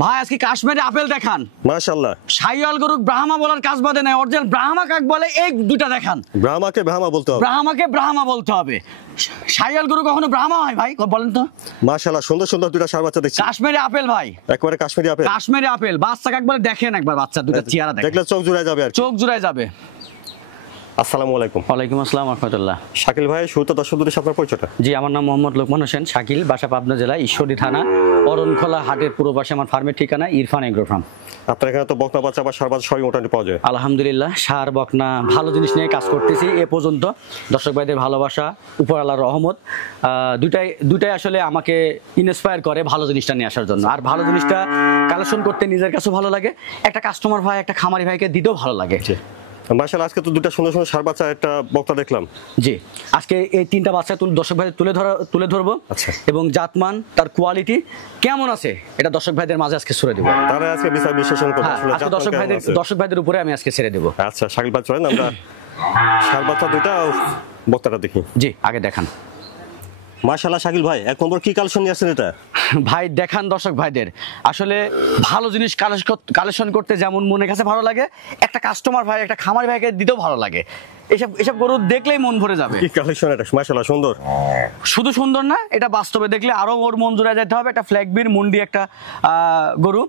ভাই আজকে কাশ্মীরি আপেল দেখান। মাশাআল্লাহ। শাইওয়াল গরু ব্রাহ্মা বলার কাজ বাদে নাই, অরিজিনাল ব্রাহ্মা কাক বলে এই দুইটা দেখান। ব্রাহ্মাকে ব্রাহ্মা বলতে হবে। ব্রাহ্মাকে ব্রাহ্মা বলতে হবে। শাইওয়াল গরু কখনো ব্রাহ্মা হয় ভাই? বলেন তো। মাশাআল্লাহ, সুন্দর সুন্দর দুইটা ষাঁড় বাচ্চা দেখছি। কাশ্মীরি আপেল ভাই, একেবারে কাশ্মীরি আপেল। কাশ্মীরি আপেল বাচ্চা কাক বলে, দেখেন একবার বাচ্চা দুইটা চেহারা দেখেন, দেখলে চোখ জুড়ায় যাবে আর চোখ জুড়ায় যাবে। আসসালামু আলাইকুম। ওয়ালাইকুম আসসালাম ওয়া রাহমাতুল্লাহ। শাকিল ভাই, শুরুতে দর্শকদের সাথে পরিচয়টা। জি, আমার নাম মোহাম্মদ লোকমান হোসেন শাকিল, বাসা পাবনা জেলা ঈশ্বরদী থানা অরণখোলা হাটের পূর্ব পাশে আমার ফার্মের ঠিকানা ইরফান এগ্রো ফার্ম। আপনার এখানে তো বকনা বাচ্চা বা ষাঁড় বাচ্চা সবই মোটামুটি পাওয়া যায়। আলহামদুলিল্লাহ, ষাঁড় বকনা ভালো জিনিস নিয়ে কাজ করতেছি এ পর্যন্ত। দর্শক ভাইদের ভালোবাসা, উপর আল্লাহর রহমত, দুটাই আসলে আমাকে ইন্সপায়ার করে ভালো জিনিসটা নিয়ে আসার জন্য। আর ভালো জিনিসটা কালেকশন করতে নিজের কাছেও ভালো লাগে, একটা কাস্টমার ভাই, একটা খামারি ভাইকে দিতেও ভালো লাগে। মাশাআল্লাহ, আজকে তো দুটো সুন্দর সুন্দর ষাঁড় বাচ্চা একটা বকনা দেখলাম। জি, আজকে এই তিনটা বাচ্চা দর্শক ভাইদের তুলে ধরবো। আচ্ছা। এবং জাতমান, তার কোয়ালিটি কেমন আছে এটা দর্শক ভাইদের মাঝে আজকে ছেড়ে দেবো। তারা আজকে বিচার বিশ্লেষণ করবে আসলে আজকে দর্শক ভাইদের উপরে আমি আজকে ছেড়ে দেবো। আচ্ছা শাকিল ভাই, চলেন আমরা ষাঁড় বাচ্চা দুইটা বকনাটা দেখি। জি, আগে দেখান। মাশাআল্লাহ শাকিল ভাই, এক নম্বর কি কালেকশন নিয়ে আসছেন এটা? ভাই দেখান দর্শক ভাইদের, আসলে ভালো জিনিস কালেকশন করতে যেমন মনে কাছে ভালো লাগে, একটা কাস্টমার ভাই, একটা খামারি ভাইকে দিতেও ভালো লাগে। এসব গরু দেখলেই মন ভরে যাবে। কি কালেকশন এটা, মাশাআল্লাহ সুন্দর। শুধু সুন্দর না, এটা বাস্তবে দেখলে আরো ওর মন জুড়ে যেতে হবে। একটা ফ্ল্যাগবির মুন্ডি একটা গরু,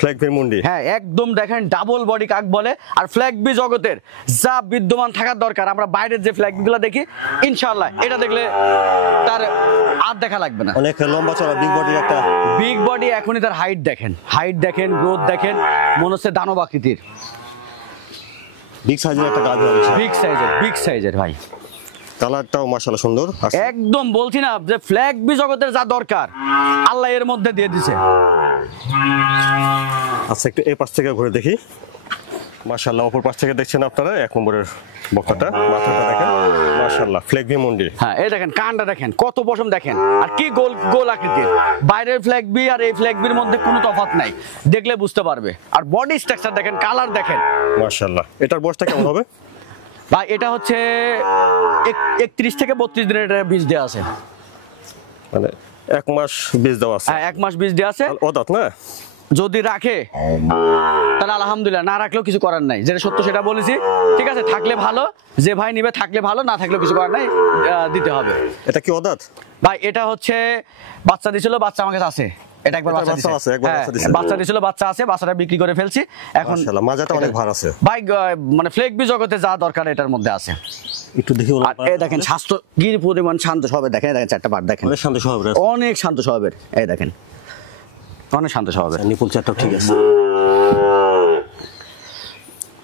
ফ্ল্যাগবির মুন্ডি। হ্যাঁ, একদম দেখেন ডাবল বডি কাক বলে। আর ফ্ল্যাগবি জগতের যা বিদ্যমান থাকার দরকার, আমরা বাইরের যে ফ্ল্যাগবিগুলো দেখি, ইনশাআল্লাহ এটা দেখলে তার আর দেখা লাগবে না। অনেক লম্বা চড়া বিগ বডি একটা, বিগ বডি। এখনই তার হাইট দেখেন, গ্রোথ দেখেন, মনে হচ্ছে দানব আকৃতির। বিগ সাইজের একটা গাভী হবে, বিগ সাইজের ভাই। কালারটাও মাশাআল্লাহ সুন্দর। একদম বলছি না যে ফ্ল্যাগবি জগতের যা দরকার আল্লাহ এর মধ্যে দিয়ে দিয়েছে। আচ্ছা, একটু এই পাশ থেকে ঘুরে দেখি। মাশাআল্লাহ, অপর পাশ থেকে দেখছেন আপনারা এক নম্বরের বকনাটা, মাথাটা দেখেন মাশাআল্লাহ, ফ্ল্যাগবি মুন্ডি। হ্যাঁ, এই দেখেন কানটা দেখেন, কত পশম দেখেন, আর কি গোল আকৃতির। বাইরের ফ্ল্যাগবি আর এই ফ্ল্যাগবির মধ্যে কোনো তফাৎ নাই, দেখলে বুঝতে পারবে। আর বডি স্ট্রাকচার দেখেন, কালার দেখেন মাশাআল্লাহ। এটার বয়সটা কেমন হবে ভাই? এটা হচ্ছে 31 থেকে 32 দিনের বীজ দেওয়া আছে, মানে 1 মাস বীজ দেওয়া আছে। হ্যাঁ, 1 মাস বীজ দেওয়া আছে। ও দাঁত না, যদি রাখে তাহলে আলহামদুলিল্লাহ, না রাখলেও কিছু করার নাই। যেটা সত্য সেটা বলেছি, ঠিক আছে? থাকলে ভালো, যে ভাই নিবে থাকলে ভালো, না থাকলেও কিছু করার নাই, দিতে হবে। এটা কি অদাঁত ভাই? এটা হচ্ছে বাচ্চা দিছিল, বাচ্চা আমার কাছে আছে। এটা একবার বাচ্চা আছে, বাচ্চা দিছিল, বাচ্চা আছে, বাচ্চাটা বিক্রি করে ফেলছি। এখন মাশাআল্লাহ, মাজাটা অনেক ভার আছে ভাই, মানে ফ্লেগবি জগতে যা দরকার এটার মধ্যে আছে। একটু দেখি। এই দেখেন স্বাস্থ্য গির পরিমাণ শান্ত স্বভাবের, দেখেন চারটা পাট দেখেন, অনেক শান্ত স্বভাবের, অনেক শান্ত স্বভাবের। এই দেখেন অনেক শান্ত স্বভাবের। নিপুল চারটাও ঠিক আছে,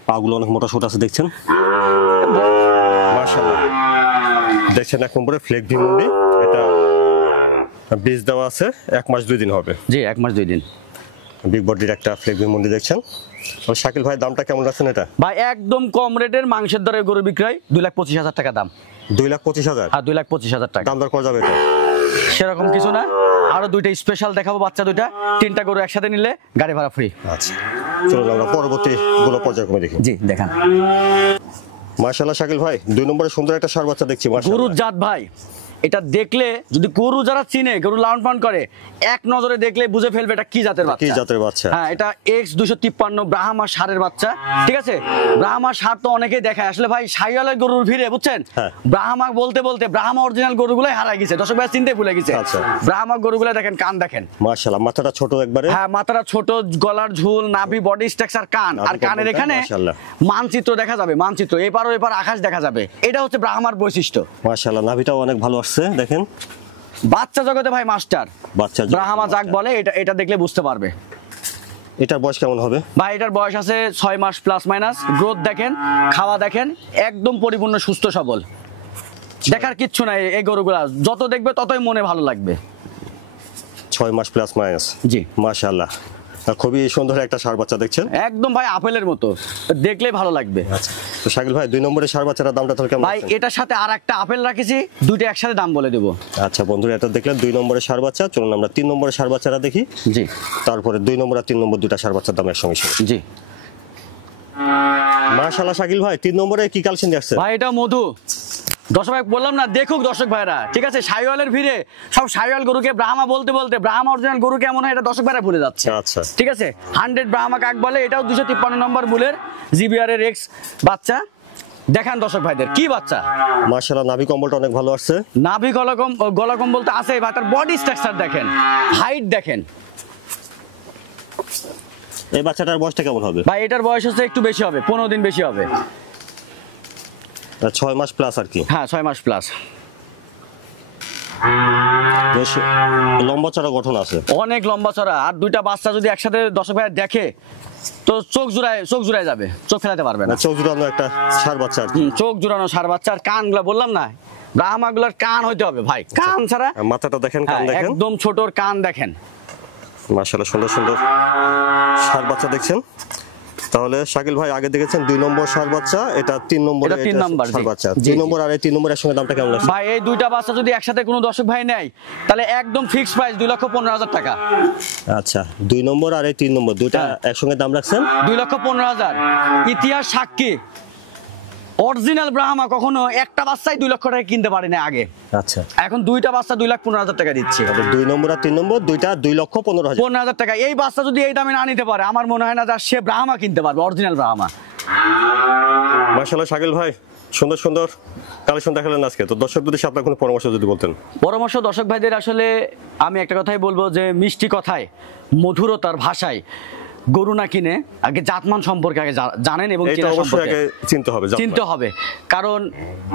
পাগুলো অনেক মোটা সোটা আছে দেখছেন মাশাআল্লাহ। দেখছেন এক নম্বরে ফ্লেগবি মুন্ডি, এটা বীজ দেওয়া আছে, 1 মাস 2 দিন হবে। জি, 1 মাস 2 দিন। বিগ বডির একটা ফ্লেগবি মুন্ডি দেখছেন। শাকিল ভাই, দামটা কেমন রাখছেন এটা? ভাই একদম কম রেটের মাংসের দরে গরু বিক্রয়, 2,25,000 টাকা দাম। 2,25,000? হ্যাঁ, 2,25,000 টাকা। দাম দর করা যাবে এটা? সেরকম কিছু না, আরো দুইটা স্পেশাল দেখাবো, বাচ্চা দুইটা, 3টা গরু একসাথে নিলে গাড়ি ভাড়া ফ্রি। আচ্ছা, চলুন আমরা পরবর্তী গুলো পর্যায়ক্রমে দেখি। জি, দেখান। মাশাআল্লাহ শাকিল ভাই, 2 নম্বরে সুন্দর একটা ষাঁড় বাচ্চা দেখছি। গরুর জাত ভাই, এটা দেখলে যদি গরু যারা চিনে, গরু লালন পালন করে, এক নজরে দেখলে বুঝে ফেলবে এটা কি জাতের বাচ্চা। কি জাতের বাচ্চা? হ্যাঁ, এটা X253 ব্রাহ্মা ষাঁড়ের বাচ্চা, ঠিক আছে? ব্রাহ্মা ষাঁড় তো অনেকেই দেখায়, আসলে ভাই শাইওয়ালের গরুর ভিড়ে, বুঝছেন, ব্রাহ্মা বলতে ব্রাহ্মা অরিজিনাল গরুগুলাই হারাই গেছে, দর্শক ভাই চিনতে ভুলে গেছে। ব্রাহ্মা গরুগুলা দেখেন, কান দেখেন মাশাআল্লাহ, মাথাটা ছোট একবারে। হ্যাঁ, মাথাটা ছোট, গলার ঝুল, নাভি, বডি স্ট্রাকচার, কান আর কানের এখানে মানচিত্র দেখা যাবে, মানচিত্র এপার ওপার আকাশ দেখা যাবে। এটা হচ্ছে ব্রাহ্মার বৈশিষ্ট্য। মাশাআল্লাহ, নাভিটাও অনেক ভালো আসছে দেখেন। বাচ্চা জগতে ভাই মাস্টার, বাচ্চা ব্রাহ্মা যাক বলে, এটা দেখলে বুঝতে পারবে। এটার বয়স কেমন হবে ভাই? এটার বয়স আছে 6 মাস প্লাস মাইনাস। গ্রোথ দেখেন, খাওয়া দেখেন, একদম পরিপূর্ণ সুস্থ সবল, দেখার কিচ্ছু নাই। এই গরুগুলা যত দেখবে ততই মনে ভালো লাগবে। 6 মাস প্লাস মাইনাস। জি, মাশাআল্লাহ, খুবই সুন্দর একটা ষাঁড় বাচ্চা দেখছেন, একদম ভাই আপেলের মতো, দেখলেই ভালো লাগবে। আচ্ছা, তো শাকিল ভাই, 2 নম্বরের ষাঁড় বাচ্চাটার দামটা তাহলে কেমন? ভাই এটার সাথে আর একটা আপেল রাখেছি, দুইটা একসাথে দাম বলে দেবো। আচ্ছা বন্ধুরা, এটা দেখলেন 2 নম্বরের ষাঁড় বাচ্চা। চলুন আমরা 3 নম্বরের ষাঁড় বাচ্চাটা দেখি। জি, তারপরে 2 নম্বর আর 3 নম্বর দুটা ষাঁড় বাচ্চার দাম একসঙ্গে। জি, মাশাআল্লাহ শাকিল ভাই, 3 নম্বরে কি কালেকশন দেখছেন? ভাই এটা মধু, দর্শক ভাই বললাম না, দেখুক দর্শক ভাইরা, ঠিক আছে? শাহিওয়ালের ভিড়ে সব শাহিওয়াল গরুকে ব্রাহ্মা বলতে বলতে ব্রাহ্মা অরিজিনাল গরু কেমন হয় এটা দর্শক ভাইরা ভুলে যাচ্ছে। আচ্ছা। ঠিক আছে, 100 ব্রাহ্মা কাক বলে, এটাও 253 নম্বর বুলের জিবিআর এর এক্স বাচ্চা। দেখান দর্শক ভাইদের কি বাচ্চা। মাশাআল্লাহ, নাভি কম্বলটা অনেক ভালো আসছে। নাভি গলাকম বলতে আছে ভাই, তার বডি স্ট্রাকচার দেখেন, হাইট দেখেন। এই বাচ্চাটার বয়সটা কেমন হবে? ভাই এটার বয়স হচ্ছে একটু বেশি হবে, 15 দিন বেশি হবে। 6 মাস প্লাস আর কি। হ্যাঁ 6 মাস প্লাস। বেশ লম্বা চড়া গঠন আছে, অনেক লম্বা চড়া। আর দুইটা বাচ্চা যদি একসাথে দর্শক ভাই দেখে তো চোখ জুড়ায় যাবে, চোখ ফেলাতে পারবে না। চোখ জুড়ানো একটা ষাঁড় বাচ্চা আর কি। চোখ জুড়ানো ষাঁড় বাচ্চা। আর কানগুলা বললাম না, ব্রাহ্মাগুলার কান হইতে হবে ভাই, কান ছাড়া। মাথাটা দেখেন, কান হ্যাঁ, দেখেন, একদম ছোটর কান দেখেন। মাশাআল্লাহ সুন্দর সুন্দর ষাঁড় বাচ্চা দেখছেন। তাহলে শাকিল ভাই আগে দেখেছেন 2 নম্বর ষাঁড় বাচ্চা, এটা 3 নম্বর। এটা 3 নম্বর, ষাঁড় জি। বাচ্চা জি, 2 নম্বর আর এই 3 নম্বর একসঙ্গে দামটা কেমন লাগছে? ভাই এই দুইটা বাচ্চা যদি একসাথে কোনো দর্শক ভাই নেয় তাহলে একদম ফিক্সড প্রাইস 2,15,000 টাকা। আচ্ছা, 2 নম্বর আর এই 3 নম্বর দুইটা হ্যাঁ। একসঙ্গে দাম রাখছেন 2,15,000। ইতিহাস সাক্ষী, অরিজিনাল ব্রাহ্মা কখনো একটা বাচ্চাই 2 লক্ষ টাকা কিনতে পারে না আগে। আচ্ছা, এখন দুইটা বাচ্চা 2,15,000 টাকা দিচ্ছে। 2 নম্বর আর 3 নম্বর দুইটা 2,15,000। 15,000 টাকা। এই বাচ্চা যদি এই দামে না নিতে পারে আমার মনে হয় না যে সে ব্রাহ্মা কিনতে পারবে, অরিজিনাল ব্রাহ্মা। মাশাআল্লাহ শাকিল ভাই, সুন্দর সুন্দর কালেকশন দেখালেন আজকে। তো দর্শকদের সাথে আপনার কোনো পরামর্শ যদি বলতেন। পরামর্শ দর্শক ভাইদের, আসলে আমি একটা কথাই বলবো যে মিষ্টি কথায়, মধুরতার ভাষায় গরু না কিনে আগে জাতমান সম্পর্কে আগে জানেন এবং এইটা চেনা অবশ্যই সম্পর্কে আগে চিনতে হবে, চিনতে হবে। কারণ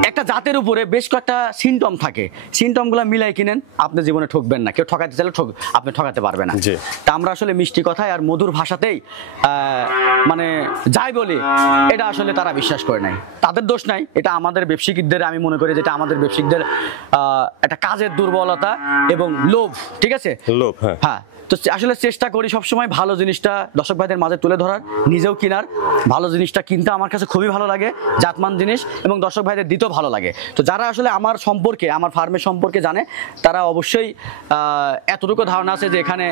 একটা জাতের উপরে বেশ কয়েকটা সিমটম থাকে, সিমটমগুলো মিলাই কিনেন, আপনি জীবনে ঠকবেন না। কেউ ঠকাতে চাইলে আপনি ঠকাতে পারবে না। জি। তা আমরা আসলে মিষ্টি কথায় আর মধুর ভাষাতেই মানে যাই বলি এটা আসলে তারা বিশ্বাস করে নাই। তাদের দোষ নাই, এটা আমাদের ব্যবসায়িকদের, আমি মনে করি যেটা আমাদের ব্যবসায়িকদের একটা কাজের দুর্বলতা এবং লোভ। ঠিক আছে, লোভ। হ্যাঁ হ্যাঁ। তো আসলে চেষ্টা করি সবসময় ভালো জিনিসটা দর্শক ভাইদের মাঝে তুলে ধরার, নিজেও কেনার। ভালো জিনিসটা কিনতে আমার কাছে খুবই ভালো লাগে, জাতমান জিনিস, এবং দর্শক ভাইদের দিতেও ভালো লাগে। তো যারা আসলে আমার সম্পর্কে, আমার ফার্মের সম্পর্কে জানে, তারা অবশ্যই এতটুকু ধারণা আছে যে এখানে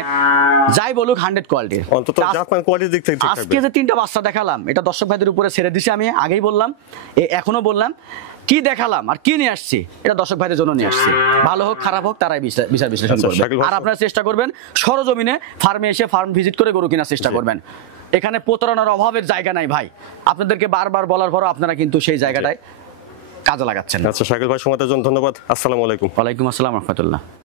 যাই বলুক 100 কোয়ালিটির। অন্তত জাতমান কোয়ালিটির দিক থেকে ঠিক থাকবে। আজকে যে 3টা বাচ্চা দেখালাম এটা দর্শক ভাইদের উপরে ছেড়ে দিছি, আমি আগেই বললাম, এখনো বললাম, কি দেখালাম আর কি নিয়ে আসছি এটা দর্শক ভাইদের জন্য নিয়ে আসছি। ভালো হোক খারাপ হোক তারাই বিচার বিশ্লেষণ আচ্ছা, করবে। শাকিল ভাই, আর আপনারা চেষ্টা করবেন সরজমিনে ফার্মে এসে ফার্ম ভিজিট করে গরু কেনার চেষ্টা করবেন। এখানে প্রতারণার অভাবের জায়গা নাই ভাই। আপনাদেরকে বারবার বলার পরও আপনারা কিন্তু সেই জায়গাটায় কাজে লাগাচ্ছেন। আচ্ছা শাকিল ভাই, সময়ের জন্য ধন্যবাদ। আসসালামু আলাইকুম। ওয়ালাইকুম আসসালাম রহমতুল্লাহ।